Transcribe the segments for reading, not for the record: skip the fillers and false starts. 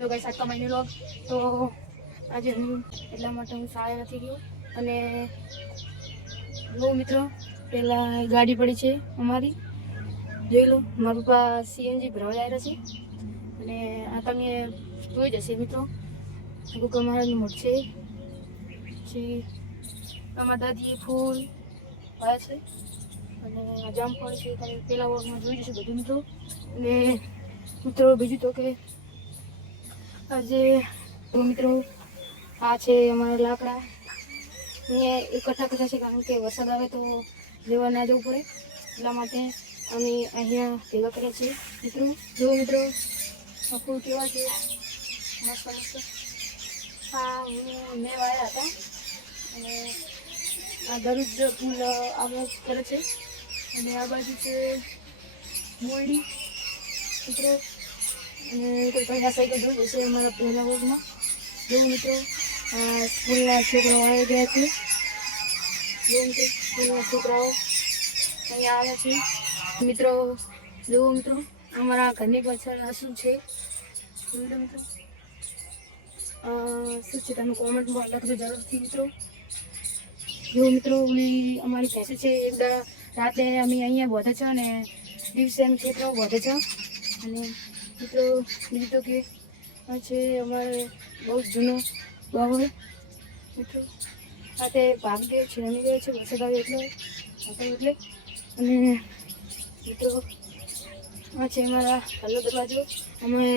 તો ગાઈસ આજકા મહિને લોગ તો આજે હું એટલા માટે હું શાળાએ નથી ગયો અને જો મિત્રો પેલા ગાડી પડી છે અમારી જોઈ લો મારા પપ્પા સીએનજી ભરાવા આવ્યા છે અને આ તમે જોઈ જશે મિત્રો કે અમારા મોટ છે પછી અમારા દાદીએ ફૂલ વાયા છે અને જામફળ છે તમે પેલા વર્ગમાં જોઈ જશે બધું મિત્રો અને મિત્રો બીજું તો કે આજે મિત્રો આ છે અમારા લાકડા અહીંયા એકઠા કર્યા છે કારણ કે વરસાદ આવે તો લેવા ના જવું પડે એટલા માટે અમે અહીંયા ભેગા કર્યા છીએ મિત્રો જો મિત્રો આ ફૂલ કેવા છે મસ્ત મસ્ત હા મેં વાયા હતા અને આ દરરોજ ફૂલ આવા કરે છે અને આ બાજુ છે મોરડી મિત્રો અને કોઈ પહેલાં સાયકલ જોઈ જશે અમારા પહેલા વર્ગમાં જો મિત્રો સ્કૂલના છોકરાઓ આવી ગયા છે જો મિત્રો સ્કૂલના છોકરાઓ અહીંયા આવે છે મિત્રો જુઓ મિત્રો અમારા ઘરની પાછળ શું છે જોઈ લો મિત્રો શું છે તમે કોમેન્ટમાં લખજો જરૂરથી મિત્રો જો મિત્રો અમારી ભેંસ છે એક રાતે અમે અહીંયા બોધે છે અને દિવસે અમે છોકરાઓ બોધે છે અને મિત્રો બીજું તો કે આ છે અમારે બહુ જૂનો બાવળ મિત્રો સાથે ભાગ ગયો છે રમી ગયો છે વરસાદ આવ્યો એટલે અને મિત્રો આ છે અમારા પહેલો દરવાજો અમે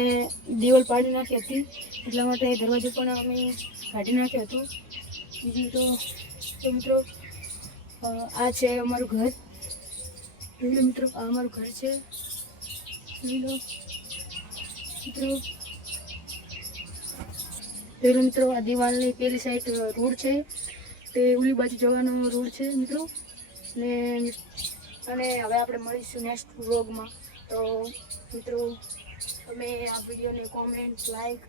દિવાલ પાડી નાખી હતી એટલા માટે દરવાજો પણ અમે કાઢી નાખ્યો હતો બીજું તો મિત્રો આ છે અમારું ઘર જોઈ લો મિત્રો આ અમારું ઘર છે જોઈ લો મિત્રો આ દિવાલની પેલી સાઈડ રોડ છે તે ઓલી બાજુ જવાનો રોડ છે મિત્રો અને હવે આપણે મળીશું નેક્સ્ટ વ્લોગમાં તો મિત્રો તમે આ વિડીયોને કોમેન્ટ લાઈક